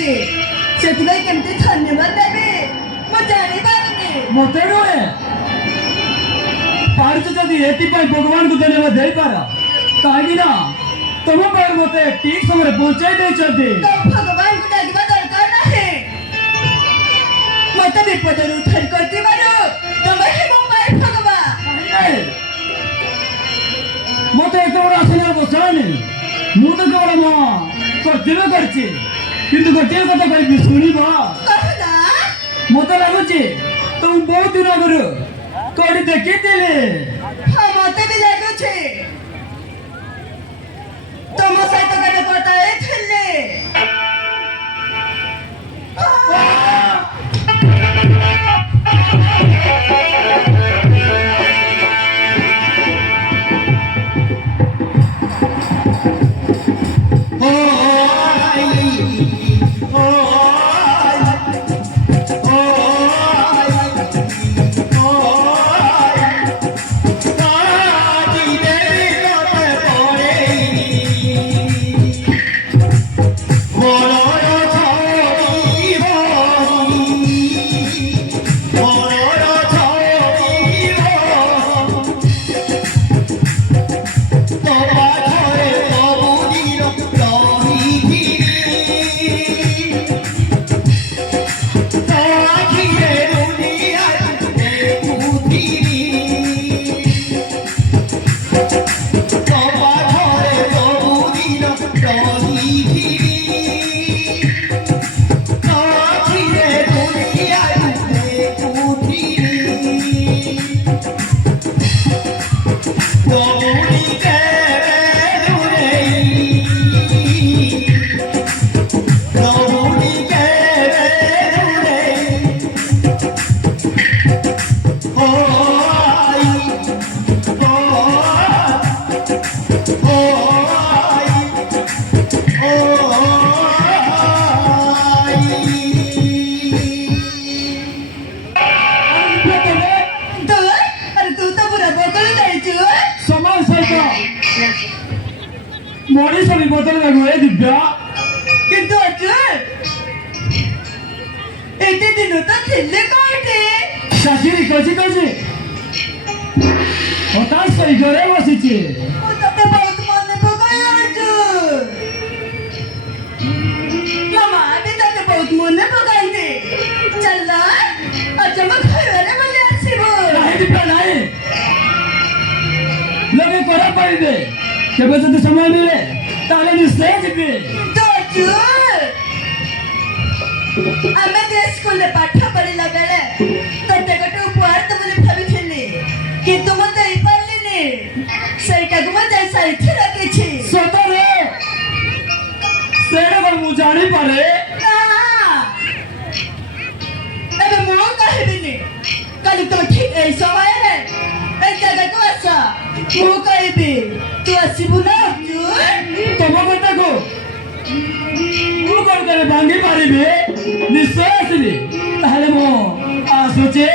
ଆସିଲି ସେଥିପାଇଁ କେମିତି ଧନ୍ୟବାଦ ଦେବି ମୁଁ ଜାଣିପାରୁନି। ମତେ ନୁହେଁ ପାରୁଛ ଯଦି ଏଥିପାଇଁ ଭଗବାନଙ୍କୁ ଧନ୍ୟବାଦ ଦେଇପାର କାହିଁକି ନା ତମ ପାଇଁ ମତେ ଠିକ ସମୟରେ ପହଞ୍ଚାଇ ଦେଇଛନ୍ତି। ଭଗବାନଙ୍କୁ ଡାକିବା ଦରକାର ନାହିଁ ମତେ ବିପଦରୁ ଉଦ୍ଧାର କରିଥିବାରୁ ତମେ ହିଁ ମୋ ପାଇଁ ଭଗବାନ। ମତେ ଏତେ ବଡ ଆସନରେ ବସାନି ମୁଁ ତ କେବଳ ମୋ କର୍ତ୍ତବ୍ୟ କରିଛି କିନ୍ତୁ ଗୋଟିଏ କଥା କହିବି ଶୁଣିବ। ମତେ ଲାଗୁଛି ତମ ବହୁତ ଦିନ ଆଗରୁ କୋଉଠି ଦେଖିଥିଲି। ହଁ ମତେ ବି ଲାଗୁଛି ତମ ସହିତ କେବେ କଥା ହେଇଥିଲି। ମଣିଷ ବି ବଦଳିବାକୁ ହୁଏ ଦିବ୍ୟା କିନ୍ତୁ ଏତେ ଦିନ ତ ଥିଲେ କୋଉଠି? ଚାକିରି ଖୋଜି ଖୋଜି ହଠାତ୍ ସେଇ ଘରେ ବସିଛି। ମୁଁ ତତେ ବହୁତ ମନେ ପକାଇ ଅର୍ଜୁନ ମାମା ବି ତତେ ବହୁତ ମନେ ପକାଇଛି। ଚାଲ ଆଜି ଆମ ଘରରେ ବୁଲି ଆସିବୁ। ନାହିଁ ଦିବ୍ୟା ନାହିଁ ଲୋକେ ଖରାପ ପାଇବେ କେବେ ଯଦି ସମୟ ମିଳେ ତାହେଲେ ନିଶ୍ଚୟ ଯିବି। ଆମେ ଯେ ସ୍କୁଲରେ ପାଠ ପଢିଲା ବେଳେ ତତେ ଗୋଟେ ଉପହାର ଦେବ ବୋଲି ଭାବିଥିଲି କିନ୍ତୁ ମୁଁ ଦେଇପାରିଲିନି ସେଇଟାକୁ ମୁଁ ଯାଇ ସାଇତି ରଖିଛି। ସତରେ ସେଇଟା ମୁଁ ଜାଣିପାରେ। ଏବେ ମୁଁ କହିବିନି କାଲି ତୁ ଠିକ ଏଇ ସମୟରେ এই জায়গাକୁ ଆସ ମୁଁ କହିବି ତୁ ଆସିବୁ ନା? ତମ କଥାକୁ ମୁଁ କଣ ଭାଙ୍ଗି ପାରିବି? ନିଶ୍ଚୟ ଆସିବି। ତାହେଲେ ମୁଁ ଆସୁଛି।